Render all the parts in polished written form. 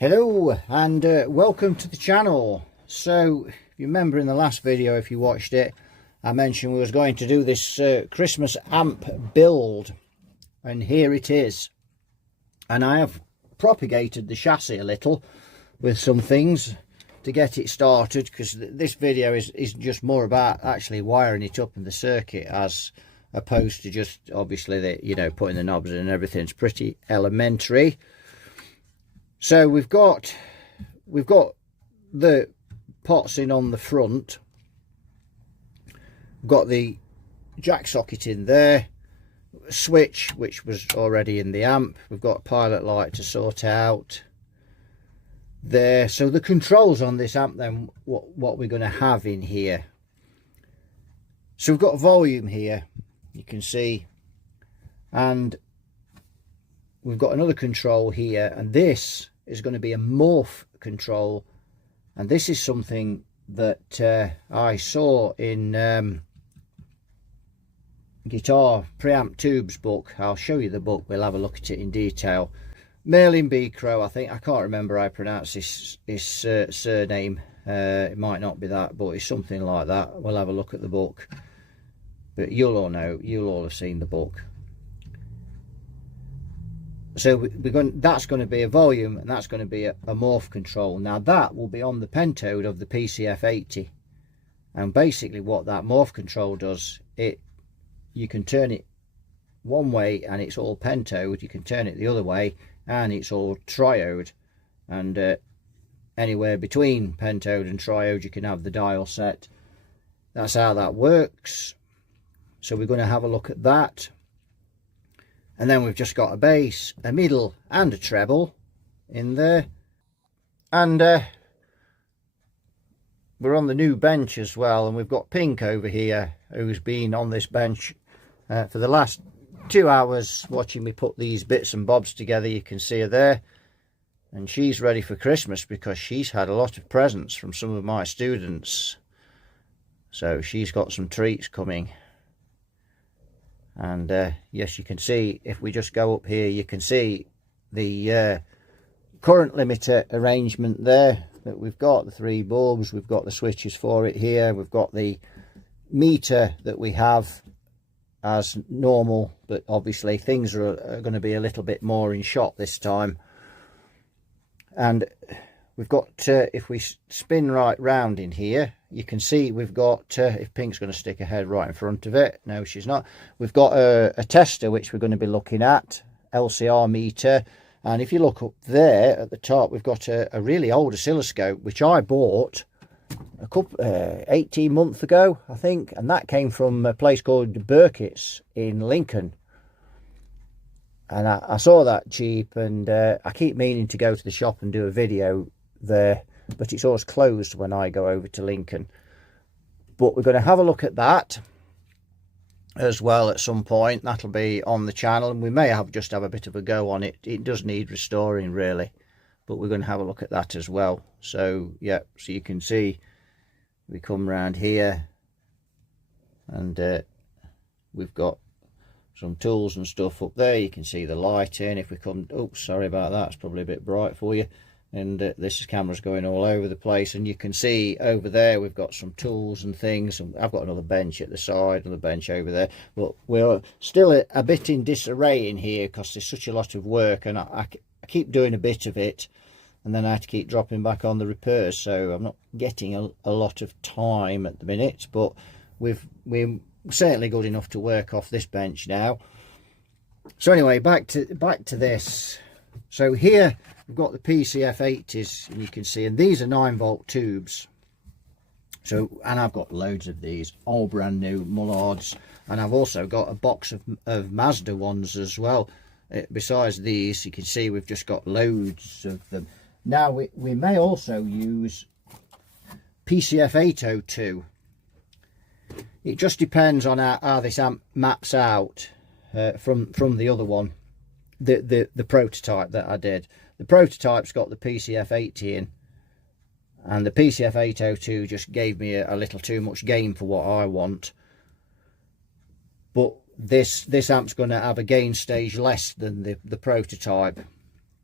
Hello and welcome to the channel. So if you remember in the last video, if you watched it, I mentioned we was going to do this Christmas amp build, and here it is. And I have propagated the chassis a little with some things to get it started, because this video is just more about actually wiring it up in the circuit as opposed to just obviously putting the knobs in and everything's pretty elementary. So we've got the pots in on the front. We've got the jack socket in there, switch which was already in the amp. We've got a pilot light to sort out there. So the controls on this amp, then what we're going to have in here. So we've got volume here, you can see, and we've got another control here, and this is going to be a morph control, and this is something that I saw in Guitar Preamp Tube's book. I'll show you the book, we'll have a look at it in detail. Merlin B. Crow, I think. I can't remember how I pronounce his surname. It might not be that, but it's something like that. We'll have a look at the book, but you'll all know, you'll all have seen the book. So that's going to be a volume, and that's going to be a morph control. Now that will be on the pentode of the PCF80, and basically what that morph control does, you can turn it one way and it's all pentode, you can turn it the other way and it's all triode, and anywhere between pentode and triode you can have the dial set. That's how that works. So we're going to have a look at that. And then we've just got a bass, a middle and a treble in there. And we're on the new bench as well, and we've got Pink over here who's been on this bench for the last 2 hours watching me put these bits and bobs together. You can see her there, and she's ready for Christmas because she's had a lot of presents from some of my students, so she's got some treats coming. And yes, you can see, if we just go up here, you can see the current limiter arrangement there that we've got, the 3 bulbs, we've got the switches for it here, we've got the meter that we have as normal, but obviously things are going to be a little bit more in shot this time. And we've got, if we spin right round in here, you can see we've got, if Pink's going to stick her head right in front of it, no she's not, we've got a tester which we're going to be looking at, LCR meter. And if you look up there at the top, we've got a really old oscilloscope which I bought a couple 18 months ago, I think, and that came from a place called Burkitt's in Lincoln. And I saw that cheap, and I keep meaning to go to the shop and do a video there, but it's always closed when I go over to Lincoln. But we're going to have a look at that as well at some point. That'll be on the channel, and we may just have a bit of a go on it. It does need restoring really, but we're going to have a look at that as well. So yeah, so you can see we come round here, and we've got some tools and stuff up there. You can see the lighting. If we come, oops, sorry about that, it's probably a bit bright for you. And this camera's going all over the place, and you can see over there we've got some tools and things, and I've got another bench at the side, another bench over there, but we're still a bit in disarray in here because there's such a lot of work, and I keep doing a bit of it and then I have to keep dropping back on the repairs, so I'm not getting a lot of time at the minute. But we're certainly good enough to work off this bench now. So anyway, back to this. So here we've got the PCF80s, and you can see, and these are 9-volt tubes. So, and I've got loads of these, all brand new Mullards, and I've also got a box of Mazda ones as well. Besides these, you can see we've just got loads of them. Now we may also use PCF802. It just depends on how this amp maps out from the other one, the prototype that I did. The prototype's got the PCF80 in, and the PCF802 just gave me a little too much gain for what I want. But this amp's going to have a gain stage less than the prototype,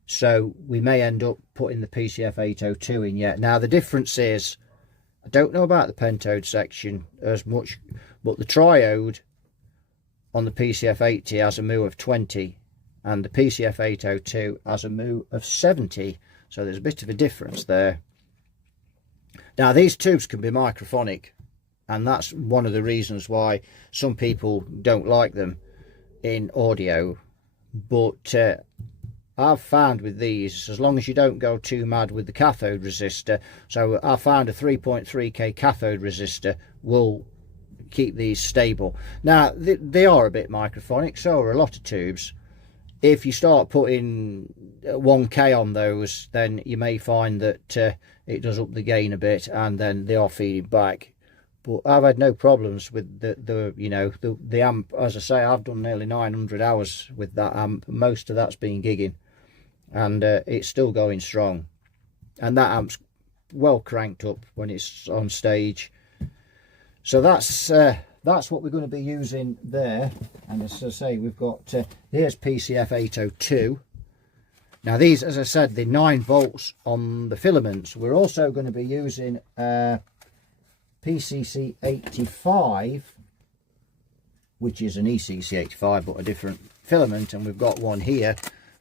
So we may end up putting the PCF 802 in yet. Now the difference is, I don't know about the pentode section as much, but the triode on the PCF 80 has a mu of 20 and the PCF 802 has a mu of 70. So there's a bit of a difference there. Now these tubes can be microphonic, and that's one of the reasons why some people don't like them in audio. But I've found with these, as long as you don't go too mad with the cathode resistor, so I found a 3.3k cathode resistor will keep these stable. Now they are a bit microphonic, so are a lot of tubes. If you start putting 1k on those, then you may find that it does up the gain a bit, and then they are feeding back. But I've had no problems with the amp. As I say, I've done nearly 900 hours with that amp. Most of that's been gigging, and it's still going strong. And that amp's well cranked up when it's on stage. So that's what we're going to be using there. And as I say, we've got here's PCF 802. Now these, as I said, the 9 volts on the filaments. We're also going to be using PCC 85, which is an ECC 85 but a different filament, and we've got one here,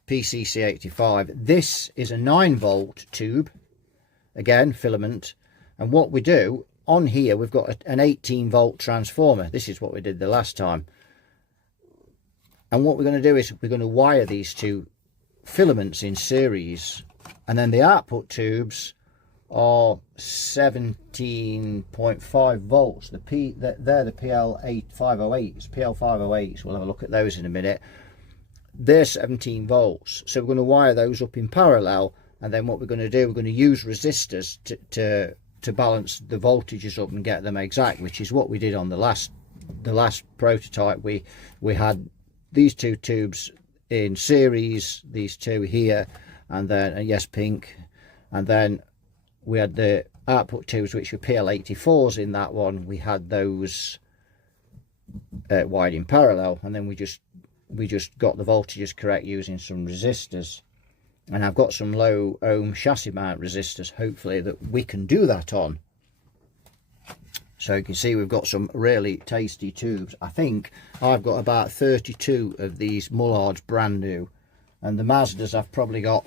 PCC 85. This is a 9 volt tube, again filament, and what we do on here, we've got an 18 volt transformer. This is what we did the last time, and what we're going to do is we're going to wire these two filaments in series, and then the output tubes are 17.5 volts. They're the PL508s. PL508s, we'll have a look at those in a minute. They're 17 volts, so we're going to wire those up in parallel, and then what we're going to do, we're going to use resistors to balance the voltages up and get them exact, which is what we did on the last prototype. We had these two tubes in series, these two here, and then yes, pink, and then we had the output tubes which were PL84s in that one. We had those wired in parallel, and then we just got the voltages correct using some resistors. And I've got some low ohm chassis mount resistors, hopefully, that we can do that on. So you can see we've got some really tasty tubes. I think I've got about 32 of these Mullards brand new, and the Mazdas I've probably got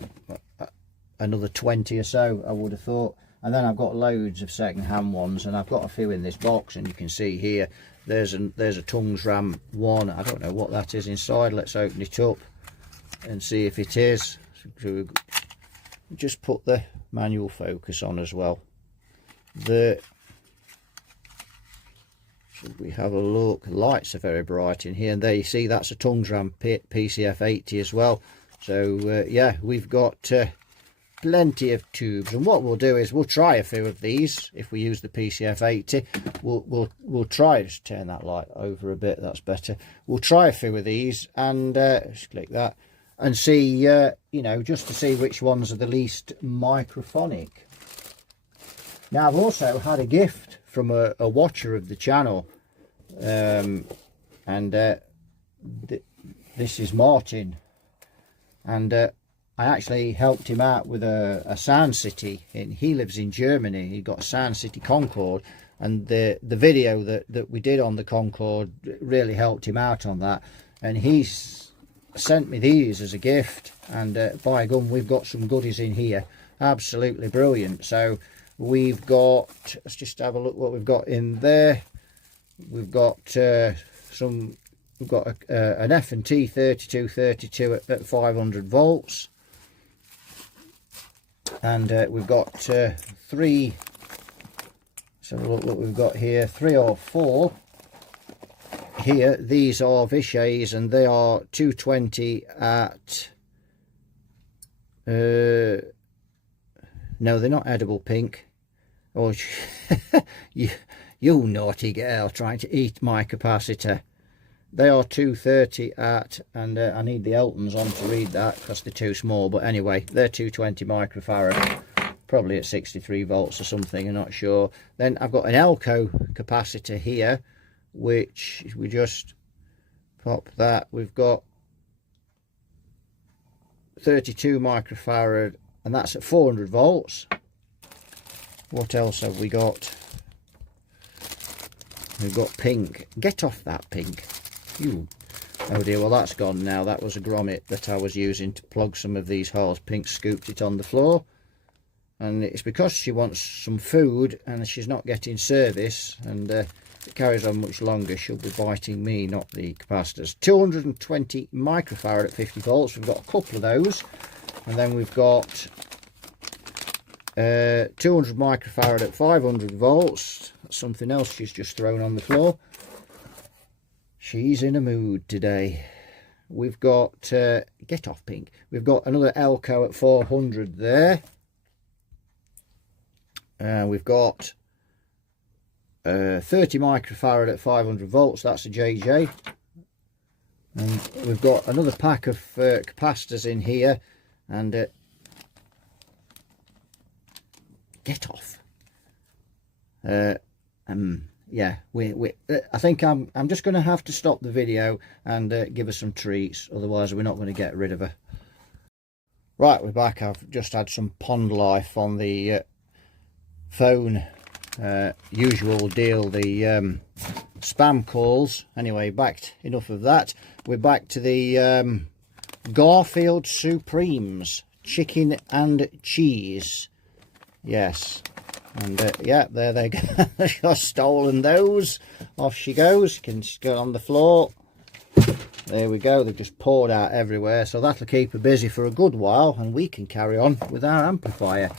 another 20 or so, I would have thought. And then I've got loads of second-hand ones, and I've got a few in this box, and you can see here there's a Tungs Ram one. I don't know what that is inside. Let's open it up and see if it is. So just put the manual focus on as well. Should we have a look? Lights are very bright in here, and there you see that's a Tungs Ram PCF 80 as well. So yeah, we've got plenty of tubes, and what we'll do is we'll try a few of these. If we use the PCF 80, we'll try, just turn that light over a bit, that's better. We'll try a few of these and just click that and see, you know, just to see which ones are the least microphonic. Now I've also had a gift from a watcher of the channel, and this is Martin, and I actually helped him out with a Sound City. He lives in Germany. He got a Sound City Concorde, and the video that we did on the Concorde really helped him out on that, and he's sent me these as a gift, and by gum, we've got some goodies in here, absolutely brilliant. So we've got, let's just have a look what we've got in there. We've got an F&T 3232 at 500 volts, and we've got 3, let's have a look what we've got here, 3 or 4 here. These are Vichys, and they are 220 at no, they're not edible pink. Oh, you naughty girl, trying to eat my capacitor. They are 230 at, and I need the Eltons on to read that because they're too small, but anyway, they're 220 microfarad, probably at 63 volts or something, I'm not sure. Then I've got an Elco capacitor here, which we just pop that. We've got 32 microfarad, and that's at 400 volts. What else have we got? We've got pink. Get off that pink. You. Oh dear, well that's gone now. That was a grommet that I was using to plug some of these holes. Pink scooped it on the floor. And it's because she wants some food and she's not getting service. And if it carries on much longer, she'll be biting me, not the capacitors. 220 microfarad at 50 volts. We've got a couple of those. And then we've got 200 microfarad at 500 volts. That's something else she's just thrown on the floor. She's in a mood today. We've got, get off pink. We've got another Elco at 400 there. We've got 30 microfarad at 500 volts. That's a JJ. And we've got another pack of capacitors in here. And get off. Yeah, I think I'm just going to have to stop the video and give her some treats, otherwise we're not going to get rid of her. Right, we're back. I've just had some pond life on the phone. Usual deal, the spam calls. Anyway, enough of that. We're back to the Garfield Supremes, chicken and cheese. Yes. And yeah, there they go. I've stolen those. Off she goes. You can just go on the floor. There we go. They've just poured out everywhere. So that'll keep her busy for a good while, and we can carry on with our amplifier.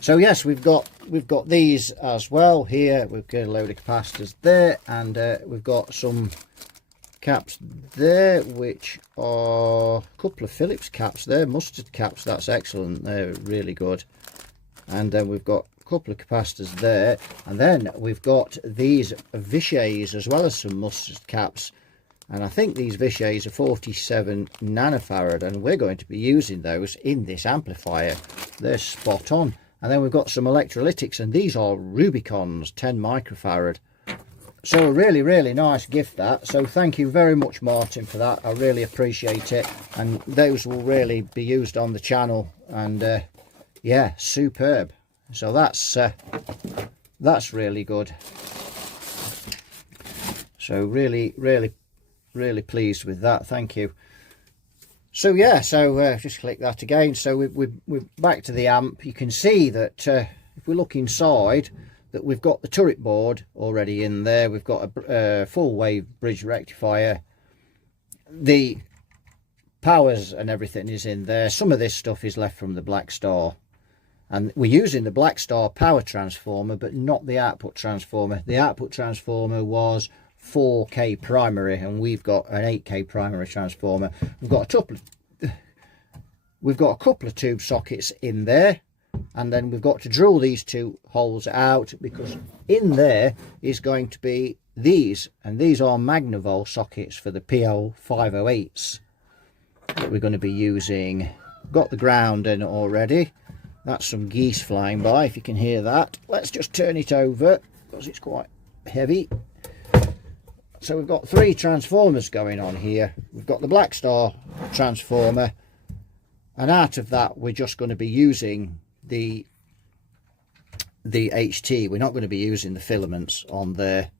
So yes, we've got these as well here. We've got a load of capacitors there, and we've got some caps there, which are a couple of Phillips caps there, mustard caps. That's excellent. They're really good. And then we've got couple of capacitors there, and then we've got these Vichys as well as some mustard caps, and I think these Vichys are 47 nanofarad, and we're going to be using those in this amplifier. They're spot on. And then we've got some electrolytics, and these are Rubicons, 10 microfarad. So a really nice gift, that. So thank you very much, Martin, for that. I really appreciate it, and those will really be used on the channel. And yeah, superb. So that's really good. So really pleased with that. Thank you. So yeah, so just click that again. So we're back to the amp. You can see that if we look inside, that we've got the turret board already in there. We've got a full wave bridge rectifier. The powers and everything is in there. Some of this stuff is left from the Black Star. And we're using the Black Star power transformer, but not the output transformer. The output transformer was 4K primary, and we've got an 8K primary transformer. We've got a couple of tube sockets in there, and then we've got to drill these two holes out, because in there is going to be these, and these are Magnavol sockets for the PL508s that we're going to be using. Got the ground in already. That's some geese flying by, if you can hear that. Let's just turn it over, because it's quite heavy. So we've got 3 transformers going on here. We've got the Black Star transformer, and out of that we're just going to be using the HT. We're not going to be using the filaments on there.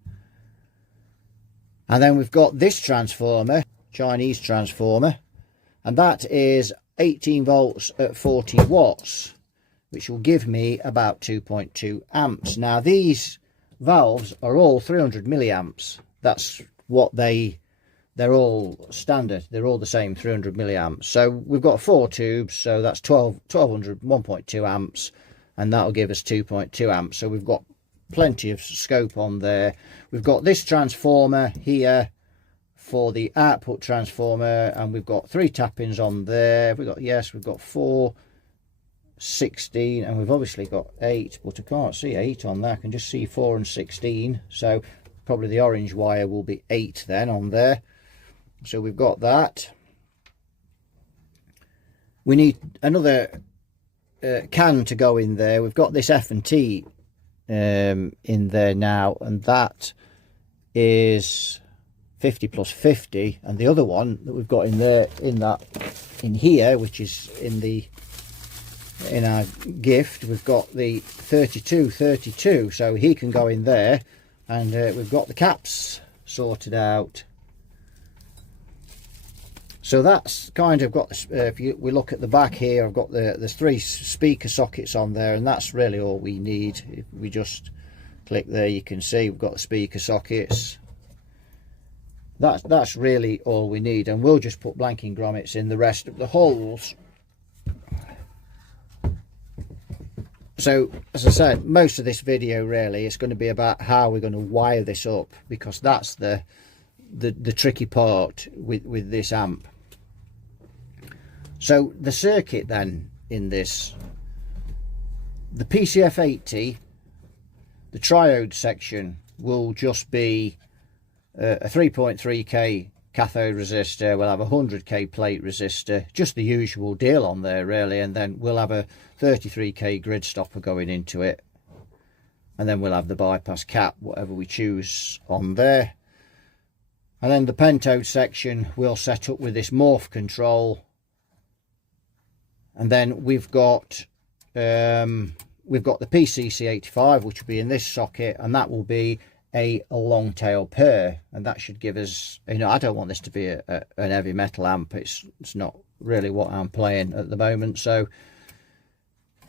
And then we've got this transformer, Chinese transformer, and that is 18 volts at 40 watts. Which will give me about 2.2 amps. Now these valves are all 300 milliamps. That's what they're all standard. They're all the same, 300 milliamps. So we've got 4 tubes, so that's 1200, 1.2 amps, and that'll give us 2.2 amps. So we've got plenty of scope on there. We've got this transformer here for the output transformer, and we've got 3 tap-ins on there. We've got 4, 16, and we've obviously got 8, but I can't see 8 on there. I can just see 4 and 16, so probably the orange wire will be 8 then on there. So we've got that. We need another can to go in there. We've got this F&T in there now, and that is 50 plus 50, and the other one that we've got in there, in here, which is in our gift, we've got the 32, so he can go in there, and we've got the caps sorted out. So that's kind of got, if we look at the back here, I've got there's 3 speaker sockets on there, and that's really all we need. If we just click there, you can see we've got the speaker sockets. That's really all we need, and we'll just put blanking grommets in the rest of the holes. So as I said, most of this video really is going to be about how we're going to wire this up, because that's the tricky part with this amp. So the circuit then in this, the PCF80, the triode section will just be a 3.3k cathode resistor. We'll have a 100k plate resistor, just the usual deal on there really, and then we'll have a 33k grid stopper going into it, and then we'll have the bypass cap, whatever we choose on there. And then the pentode section we'll set up with this morph control, and then we've got the PCC85, which will be in this socket, and that will be a long tail pair, and that should give us, you know, I don't want this to be an heavy metal amp. It's not really what I'm playing at the moment, so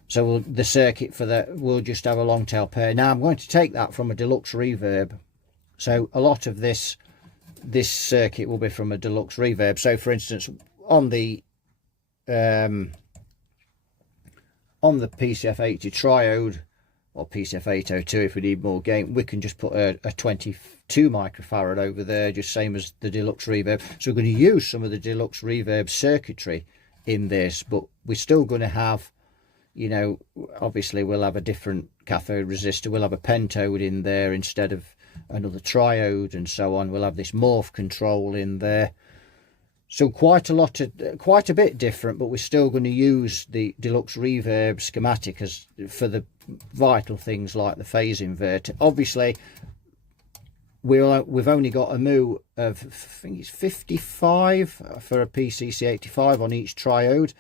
the circuit for that, we'll just have a long tail pair. Now I'm going to take that from a deluxe reverb, so a lot of this circuit will be from a deluxe reverb. So for instance, on the PCF80 triode, or PCF802, if we need more gain, we can just put a 22 microfarad over there, just same as the deluxe reverb. So we're going to use some of the deluxe reverb circuitry in this, but we're still going to have, you know, obviously we'll have a different cathode resistor, we'll have a pentode in there instead of another triode, and so on. We'll have this morph control in there. So quite a bit different, but we're still going to use the deluxe reverb schematic as for the vital things like the phase inverter. Obviously, we've only got a mu of, I think it's 55 for a PCC85 on each triode,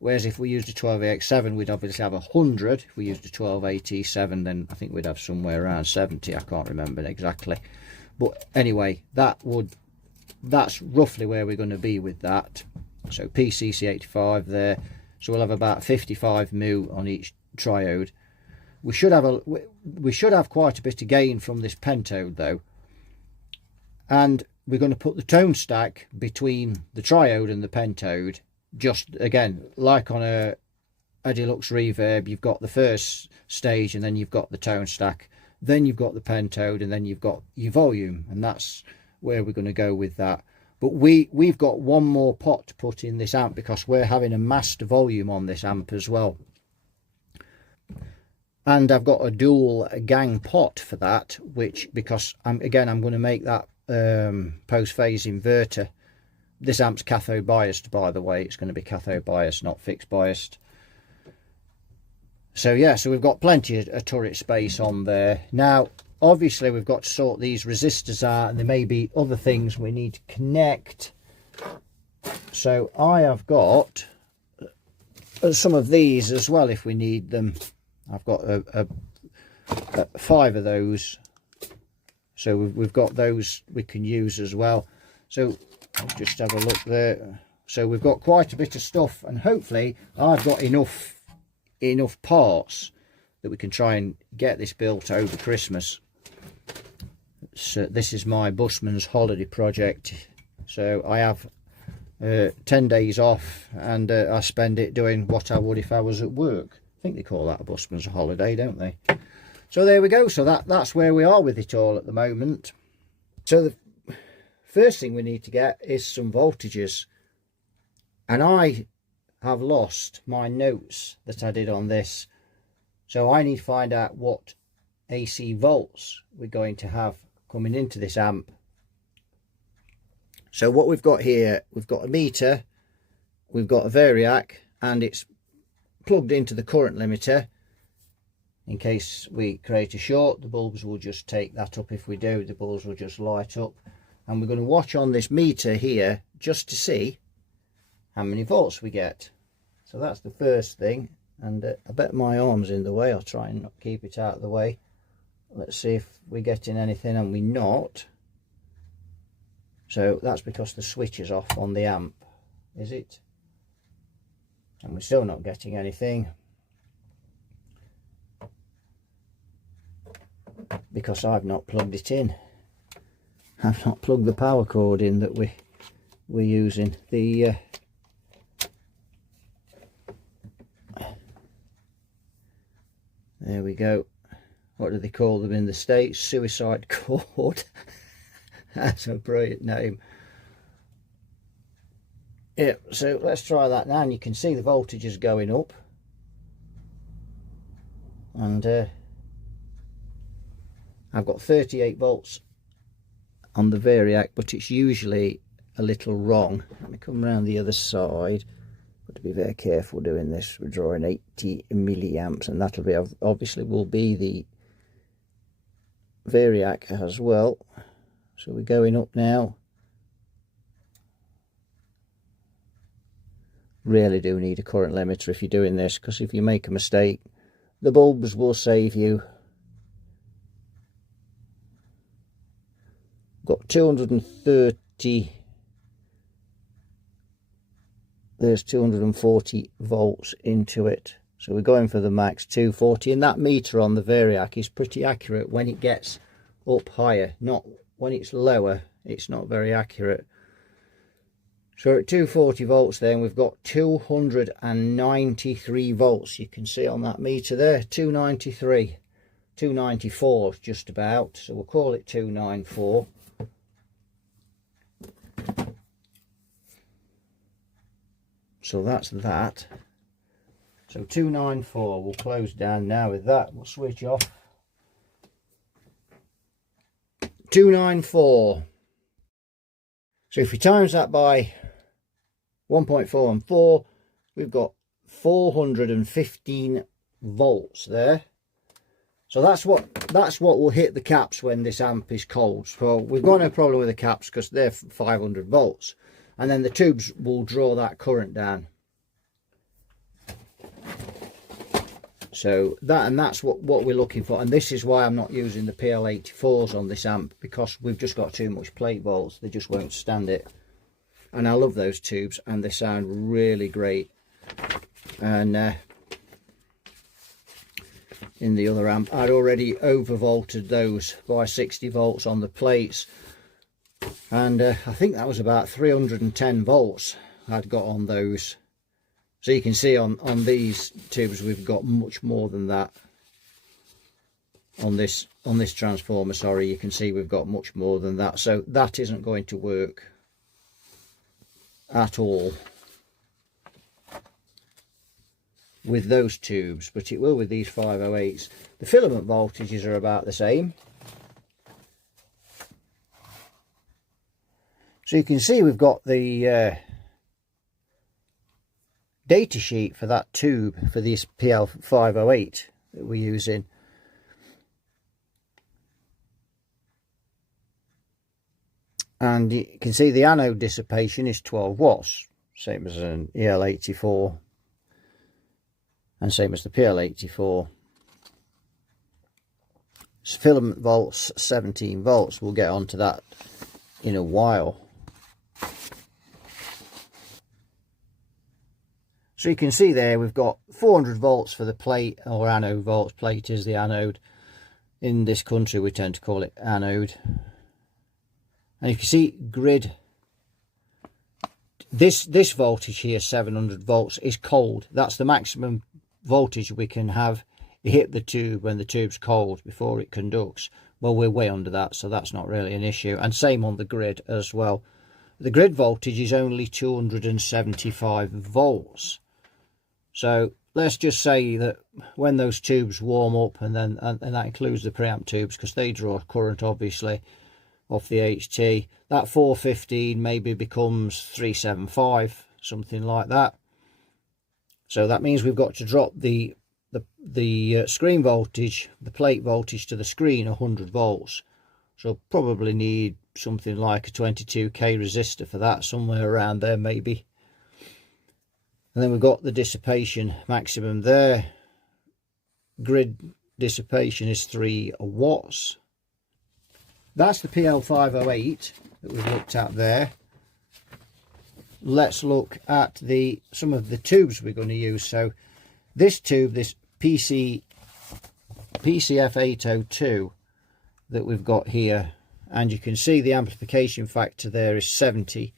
whereas if we used a 12AX7, we'd obviously have 100. If we used a 12AT7, then I think we'd have somewhere around 70. I can't remember exactly, but anyway, that's roughly where we're going to be with that. So PCC85 there, so we'll have about 55 mu on each triode. We should have quite a bit of gain from this pentode though, and we're going to put the tone stack between the triode and the pentode, just again like on a deluxe reverb. You've got the first stage, and then you've got the tone stack, then you've got the pentode, and then you've got your volume, and that's where we're going to go with that. But we've got one more pot to put in this amp, because we're having a master volume on this amp as well, and I've got a dual gang pot for that, which, because I'm going to make that post phase inverter. This amp's cathode biased, by the way. It's going to be cathode biased, not fixed biased. So yeah, so we've got plenty of turret space on there. Now obviously we've got to sort these resistors out, and there may be other things we need to connect. So I have got some of these as well if we need them. I've got 5 of those, so we've got those we can use as well. So I'll just have a look there. So we've got quite a bit of stuff, and hopefully I've got enough parts that we can try and get this built over Christmas. So this is my busman's holiday project, so I have 10 days off, and I spend it doing what I would if I was at work. I think they call that a busman's holiday, don't they? So there we go. So that's where we are with it all at the moment. So the first thing we need to get is some voltages, and I have lost my notes that I did on this, so I need to find out what AC volts we're going to have coming into this amp. So what we've got here, we've got a meter, we've got a variac, and it's plugged into the current limiter. In case we create a short, the bulbs will just take that up. If we do, the bulbs will just light up. and we're going to watch on this meter here just to see how many volts we get. So that's the first thing, and I bet my arm's in the way. I'll try and not keep it out of the way. Let's see if we're getting anything, and we're not. So that's because the switch is off on the amp, is it? And we're still not getting anything, because I've not plugged it in. I've not plugged the power cord in that we're using. The there we go. What do they call them in the States? Suicide cord. That's a brilliant name. Yeah, so let's try that now, and you can see the voltage is going up. And I've got 38 volts on the variac, but it's usually a little wrong. Let me come around the other side. Got to be very careful doing this. We're drawing 80 milliamps, and that'll be obviously will be the variac as well. So we're going up now. Really do need a current limiter if you're doing this, because if you make a mistake, the bulbs will save you. Got 230, there's 240 volts into it, so we're going for the max 240, and that meter on the variac is pretty accurate when it gets up higher. Not when it's lower, it's not very accurate. So at 240 volts then we've got 293 volts. You can see on that meter there, 293, 294 just about, so we'll call it 294. So that's that. So 294, we'll close down now with that. We'll switch off. 294. So if we times that by 1.4 and 4, we've got 415 volts there. So that's what will hit the caps when this amp is cold. So we've got no problem with the caps because they're 500 volts. And then the tubes will draw that current down. So that's what we're looking for, and this is why I'm not using the PL84s on this amp, because we've just got too much plate volts. They just won't stand it. And I love those tubes, and they sound really great. And in the other amp, I'd already overvolted those by 60 volts on the plates, and I think that was about 310 volts I'd got on those. So you can see on these tubes we've got much more than that. On this transformer, sorry, you can see we've got much more than that. So that isn't going to work at all with those tubes, but it will with these 508s. The filament voltages are about the same. So you can see we've got the data sheet for that tube for this PL508 that we're using. And you can see the anode dissipation is 12 watts, same as an EL84 and same as the PL84. Filament volts 17 volts. We'll get onto that in a while. So you can see there we've got 400 volts for the plate, or anode volts. Plate is the anode. In this country we tend to call it anode. And you can see grid, this voltage here, 700 volts, is cold. That's the maximum voltage we can have hit the tube when the tube's cold before it conducts. Well, we're way under that, so that's not really an issue. And same on the grid as well. The grid voltage is only 275 volts. So let's just say that when those tubes warm up, and that includes the preamp tubes because they draw current obviously off the HT, that 415 maybe becomes 375, something like that. So that means we've got to drop the screen voltage, the plate voltage to the screen 100 volts. So probably need something like a 22k resistor for that, somewhere around there maybe. And then we've got the dissipation maximum there. Grid dissipation is 3 watts. That's the PL508 that we've looked at there. Let's look at some of the tubes we're going to use. So this tube, this PCF802 that we've got here, and you can see the amplification factor there is 70,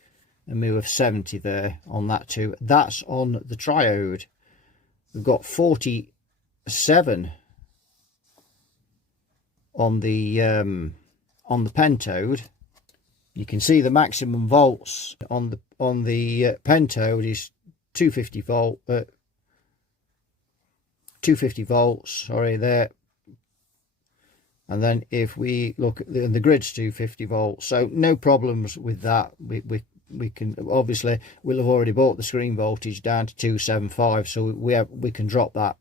a mu of 70 there on that tube. That's on the triode. We've got 47 on the pentode. You can see the maximum volts on the pentode is 250 volts, sorry, there. And then if we look at the grid's 250 volts, so no problems with that. We can, obviously we'll have already brought the screen voltage down to 275, so we can drop that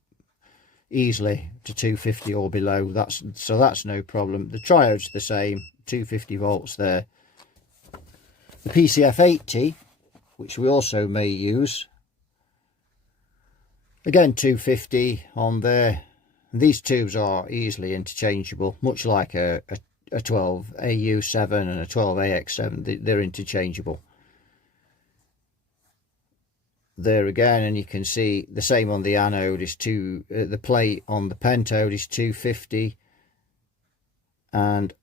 easily to 250 or below. So that's no problem. The triode's the same, 250 volts there. The PCF80, which we also may use, again 250 on there. And these tubes are easily interchangeable, much like a 12AU7 and a 12AX7. They're interchangeable there again. And you can see the same on the anode is the plate on the pentode is 250, but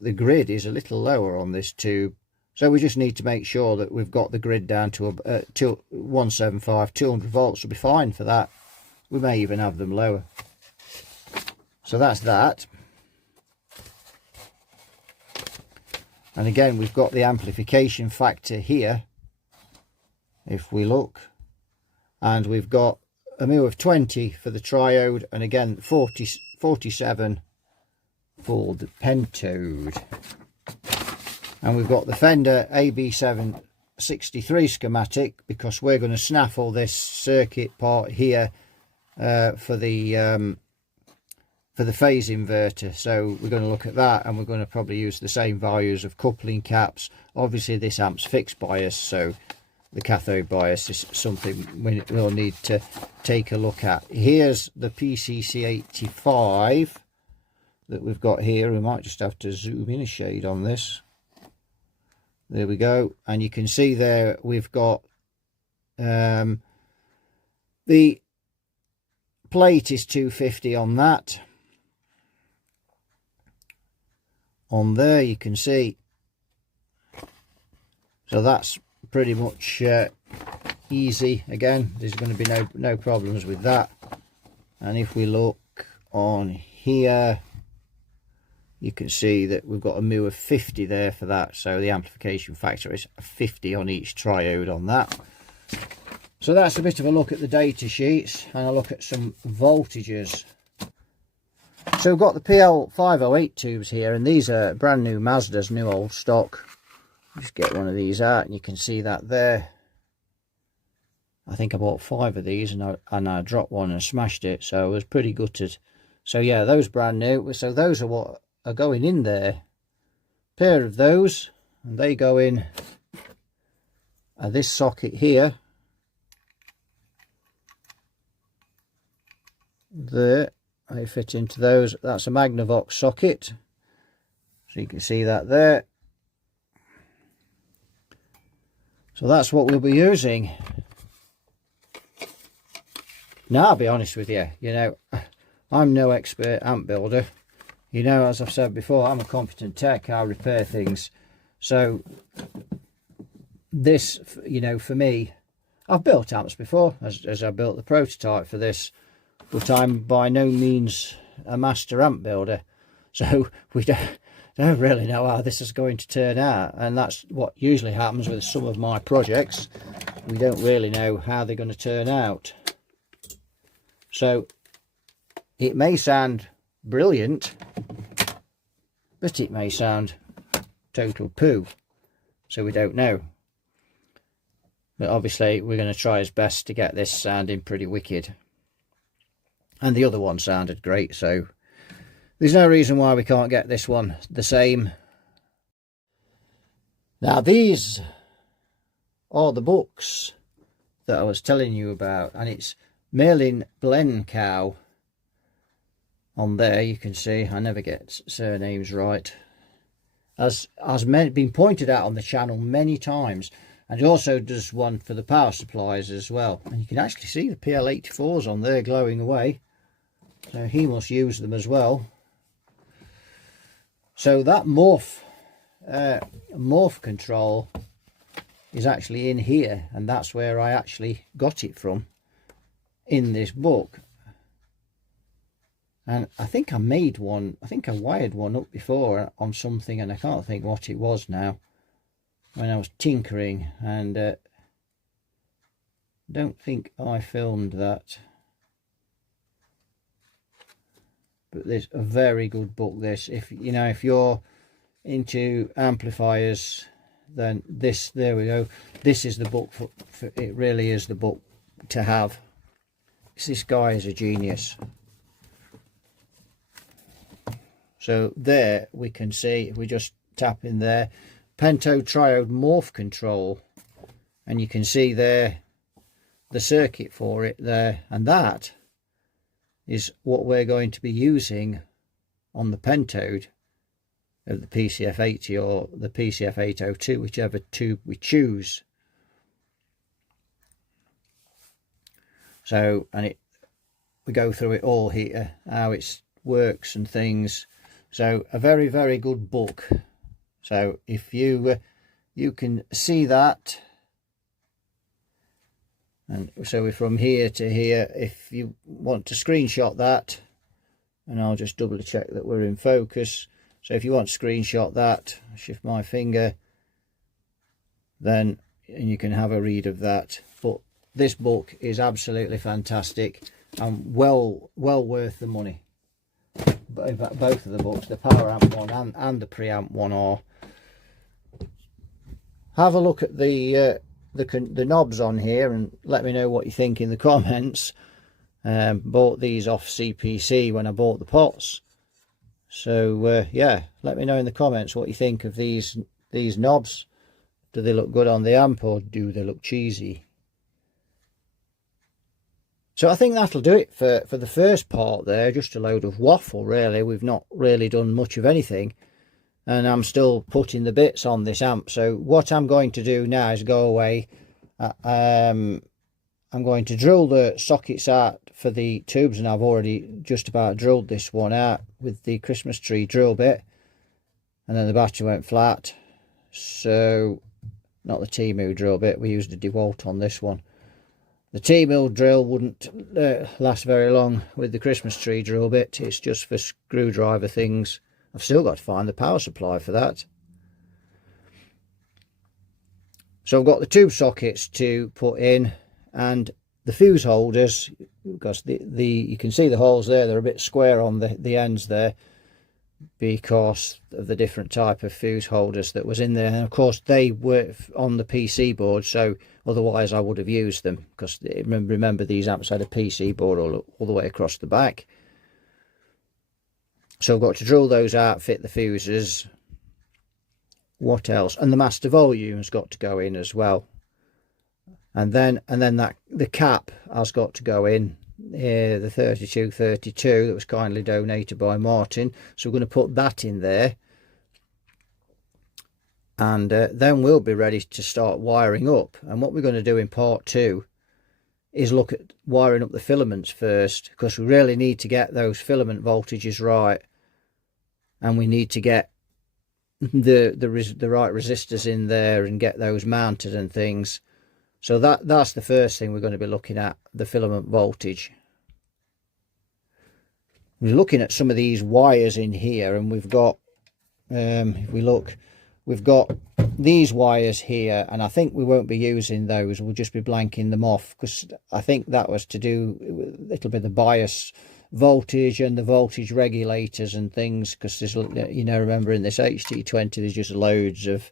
the grid is a little lower on this tube, so we just need to make sure that we've got the grid down to 175. 200 volts will be fine for that. We may even have them lower. So that's that. And again, we've got the amplification factor here, if we look, and we've got a mu of 20 for the triode, and again 47 for the pentode. And we've got the Fender AB763 schematic, because we're going to snaffle this circuit part here for the phase inverter. So we're going to look at that, and we're going to probably use the same values of coupling caps. Obviously this amp's fixed bias, so the cathode bias is something we'll need to take a look at. Here's the PCC85 that we've got here. We might just have to zoom in a shade on this. There we go. And you can see there we've got the plate is 250 on that. On there you can see, so that's pretty much easy. Again, there's going to be no problems with that. And if we look on here, you can see that we've got a mu of 50 there for that, so the amplification factor is 50 on each triode on that. So that's a bit of a look at the data sheets, and a look at some voltages. So we've got the PL508 tubes here, and these are brand new Mazda's, new old stock. Just get one of these out, and you can see that there. I think I bought 5 of these, and I dropped one and smashed it, so I was pretty gutted. So yeah, those brand new. So those are what are going in there. Pair of those, and they go in this socket here. There, they fit into those. That's a Magnavox socket, so you can see that there. So that's what we'll be using. Now, I'll be honest with you, you know, I'm no expert amp builder. You know, as I've said before, I'm a competent tech. I repair things. So this, you know, for me, I've built amps before, as I built the prototype for this, but I'm by no means a master amp builder. So we don't really know how this is going to turn out, and that's what usually happens with some of my projects. We don't really know how they're going to turn out. So it may sound brilliant, but it may sound total poo, so we don't know. But obviously we're going to try as best to get this sounding pretty wicked. And the other one sounded great, so There's no reason why we can't get this one the same. Now these are the books that I was telling you about, and it's Merlin Blencow on there. You can see I never get surnames right, as been pointed out on the channel many times, and it also does one for the power supplies as well. And you can actually see the PL84s on there glowing away, so he must use them as well. So that morph control is actually in here, and that's where I actually got it from in this book. And I think I made one, I think I wired one up before on something, and I can't think what it was now, when I was tinkering, and don't think I filmed that. But this a very good book, this. If you know, if you're into amplifiers, then this, there we go, this is the book for it. Really is the book to have. This guy is a genius. So there we can see, if we just tap in there, pentotriode morph control, and you can see there the circuit for it there, and that is what we're going to be using on the pentode of the PCF80 or the PCF802, whichever tube we choose. So, and we go through it all here, how it works and things. So a very, very good book. So if you can see that, and so we're from here to here. If you want to screenshot that, and I'll just double check that we're in focus. So if you want to screenshot that, shift my finger, then, and you can have a read of that. But this book is absolutely fantastic and well worth the money. Both of the books, the power amp one and the preamp one, are. Have a look at the knobs on here and let me know what you think in the comments. Bought these off CPC when I bought the pots, so yeah, let me know in the comments what you think of these knobs. Do they look good on the amp, or do they look cheesy? So I think that'll do it for the first part there. Just a load of waffle really. We've not really done much of anything, and I'm still putting the bits on this amp. So what I'm going to do now is go away. I'm going to drill the sockets out for the tubes, and I've already just about drilled this one out with the Christmas tree drill bit, and then the battery went flat. So not the T-Mill drill bit, we used a DeWalt on this one. The T-Mill drill wouldn't last very long with the Christmas tree drill bit. It's just for screwdriver things. I've still got to find the power supply for that. So I've got the tube sockets to put in, and the fuse holders, because you can see the holes there, they're a bit square on the ends there because of the different type of fuse holders that was in there. And of course they were on the PC board, so otherwise I would have used them, because remember these amps had a PC board all the way across the back. So I've got to drill those out, fit the fuses. What else? And the master volume's got to go in as well. And then that the cap has got to go in. The 3232 that was kindly donated by Martin. So we're going to put that in there. And then we'll be ready to start wiring up. And what we're going to do in part 2 is look at wiring up the filaments first, because we really need to get those filament voltages right, and we need to get the right resistors in there and get those mounted and things. So that's the first thing we're going to be looking at, the filament voltage. We're looking at some of these wires in here, and we've got if we look, we've got these wires here, and I think we won't be using those. We'll just be blanking them off, because I think that was to do with a little bit of the bias voltage and the voltage regulators and things, because there's, you know, remember in this HT20 there's just loads of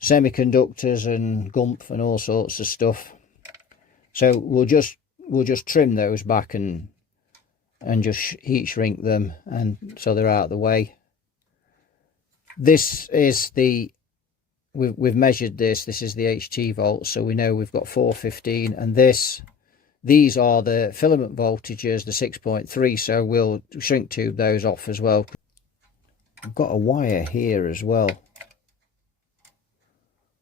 semiconductors and gumph and all sorts of stuff. So we'll just trim those back and and just heat shrink them, and so they're out of the way. This is the, we've measured this is the HT volts, so we know we've got 415, and these are the filament voltages, the 6.3, so we'll shrink tube those off as well. I've got a wire here as well,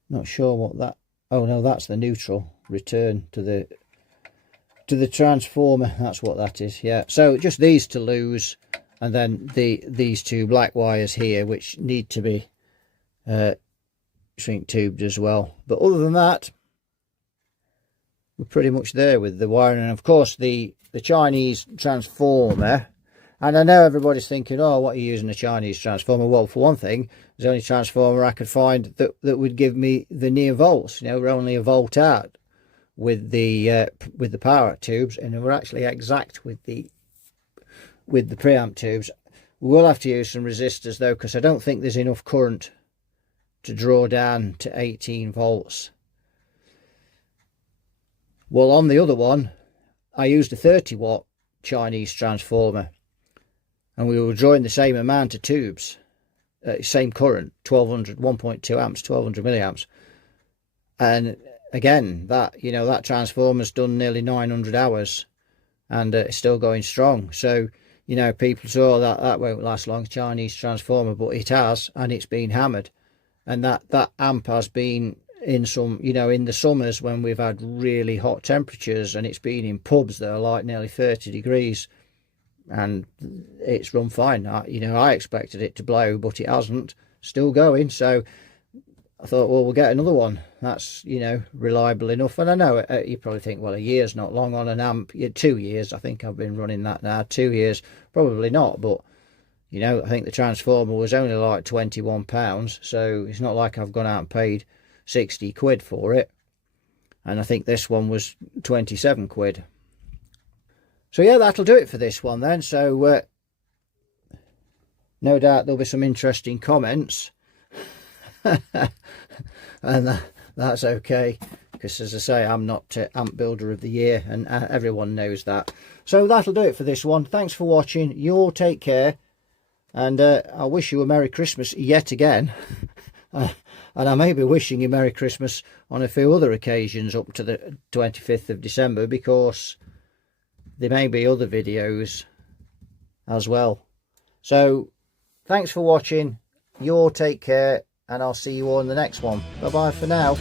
not sure what that, oh no, that's the neutral return to the transformer, that's what that is. Yeah, so just these to lose, and then these two black wires here which need to be shrink tubed as well. But other than that, we're pretty much there with the wiring. And of course the Chinese transformer, and I know everybody's thinking, oh, what are you using a Chinese transformer? Well, for one thing, it's the only transformer I could find that would give me the near volts. You know, we're only a volt out with the power tubes, and we're actually exact with the preamp tubes. We will have to use some resistors though, because I don't think there's enough current to draw down to 18 volts. Well, on the other one, I used a 30 watt Chinese transformer, and we were drawing the same amount of tubes, same current, 1200, 1.2 amps, 1200 milliamps. And again, that, you know, that transformer's done nearly 900 hours, and it's still going strong. So, you know, people say, oh, that won't last long, Chinese transformer, but it has, and it's been hammered. And that amp has been in some, you know, in the summers when we've had really hot temperatures, and it's been in pubs that are like nearly 30 degrees, and it's run fine. You know, I expected it to blow, but it hasn't, still going. So I thought, well, we'll get another one that's, you know, reliable enough. And I know you probably think, well, a year's not long on an amp. 2 years, I think I've been running that now. 2 years, probably not, but you know, I think the transformer was only like £21, so it's not like I've gone out and paid 60 quid for it. And I think this one was 27 quid. So yeah, that'll do it for this one then. So no doubt there'll be some interesting comments. And that's okay, because as I say, I'm not amp builder of the year, and everyone knows that. So that'll do it for this one. Thanks for watching. You all take care. And I wish you a Merry Christmas yet again. And I may be wishing you Merry Christmas on a few other occasions up to the 25th of December, because there may be other videos as well. So thanks for watching. You all take care, and I'll see you all in the next one. Bye bye for now.